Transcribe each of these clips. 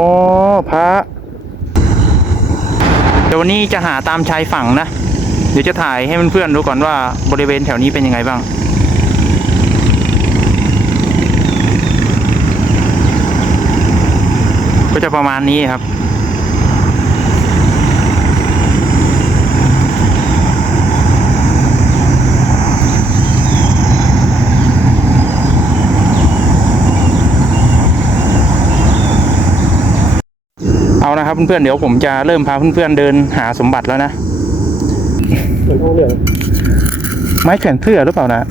อ๋อพระเดี๋ยววันนี้จะหาตามชายฝั่งนะ เดี๋ยวจะถ่ายให้เพื่อนๆดูก่อนว่าบริเวณแถวนี้เป็นยังไงบ้างก็จะประมาณนี้ครับ เอานะครับเพื่อนๆเดี๋ยวผมจะเริ่มพาเพื่อนๆเดินหาสมบัติแล้วนะเห็นทองเหลืองไม้แขวนเสื้อหรือเปล่านะ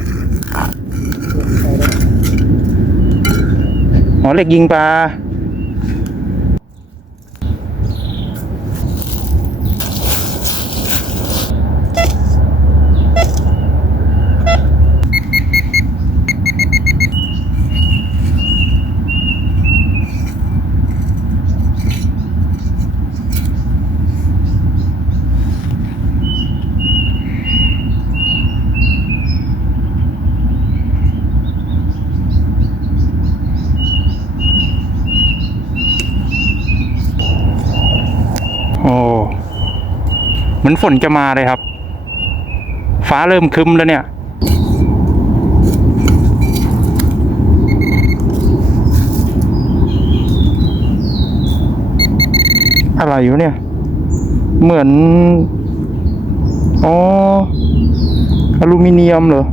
อ๋อเหล็กยิงปลา มือนฝนจะมาเลยครับ ฟ้าเริ่มคึ้มแล้วเนี่ย อะไรอยู่เนี่ย เหมือน อ๋อ อลูมิเนียมเหรอ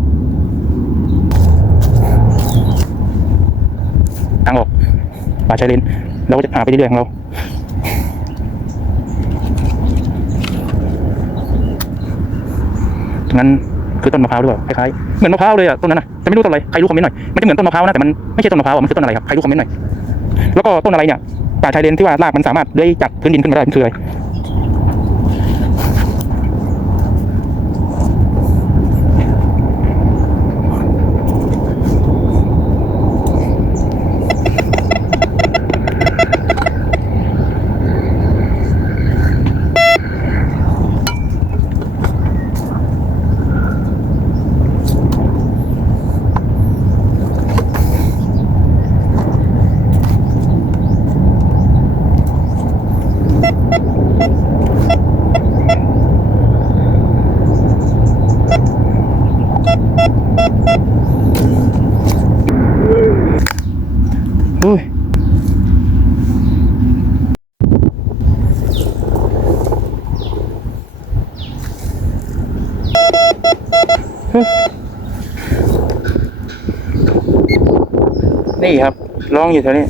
ทางออกป่าชายเลนเราก็จะหาไปเรื่อยๆของเรา ตร งั้นคือต้นมะพร้าวหรือเปล่าคล้ายๆเหมือนมะพร้าวเลยอะต้นนั้นนะแต่ไม่รู้ต้นอะไรใครรู้คอมเมนต์หน่อยมันจะเหมือนต้นมะพร้าวนะแต่มันไม่ใช่ต้นมะพร้าวอะมันคือต้นอะไรครับใครรู้คอมเมนต์หน่อยแล้วก็ต้นอะไรเนี่ยป่าชายเลนที่ว่ารากมันสามารถเลื้อยจากพื้นดินขึ้นมาได้มันคืออะไร อุ้ยเฮ้ยนี่ครับร้องอยู่แถวนี้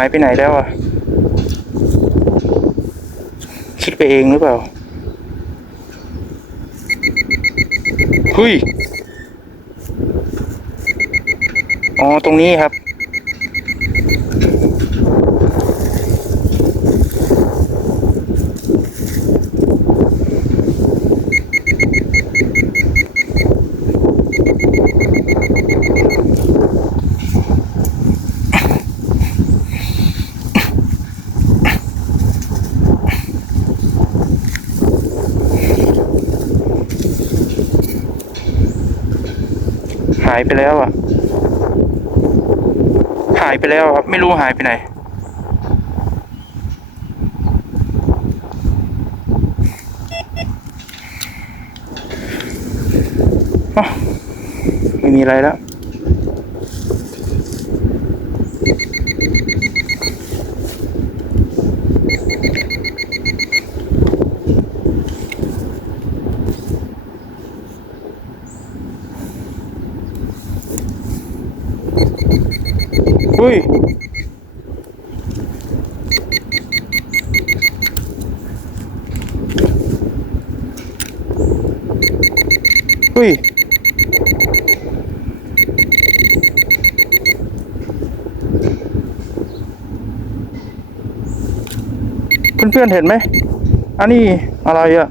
ายไปไหนแล้วอะ คิดไปเองหรือเปล่าเฮ้ยอ๋อ ตรงนี้ครับายไปแล้วอะ หายไปแล้วครับ ไม่รู้หายไปไหนอ้าวไม่มีอะไรแล้ว อุ้ยอุ้ยเพื่อนๆเห็นไหม อันนี้อะไรอะ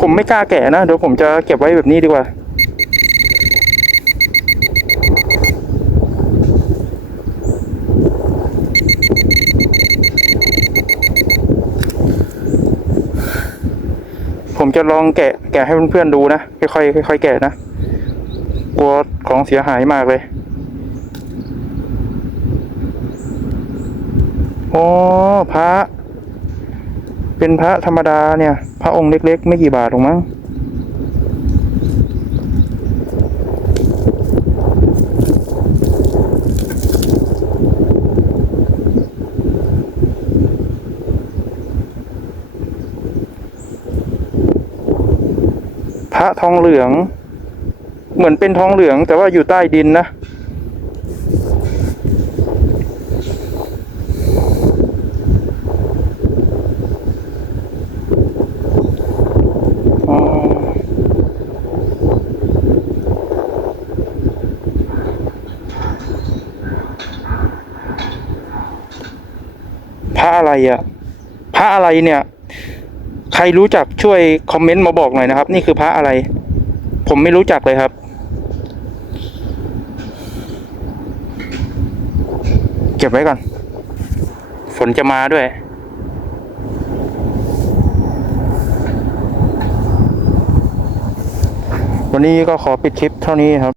ผมไม่กล้าแกะนะ เดี๋ยวผมจะเก็บไว้แบบนี้ดีกว่า จะลองแกะแกะให้เพื่อนๆดูนะค่อยๆค่อยๆแกะนะกลัวของเสียหายมากเลยโอ้พระ เป็นพระธรรมดาเนี่ย พระองค์เล็ก ๆ ไม่กี่บาทหรอกมั้ง พระทองเหลือง เหมือนเป็นทองเหลือง แต่ว่าอยู่ใต้ดินนะพระอะไรอะพระอะไรเนี่ย ใครรู้จักช่วยคอมเมนต์มาบอกหน่อยนะครับ นี่คือพระอะไร ผมไม่รู้จักเลยครับ เก็บไว้ก่อน ฝนจะมาด้วย วันนี้ก็ขอปิดคลิปเท่านี้ครับ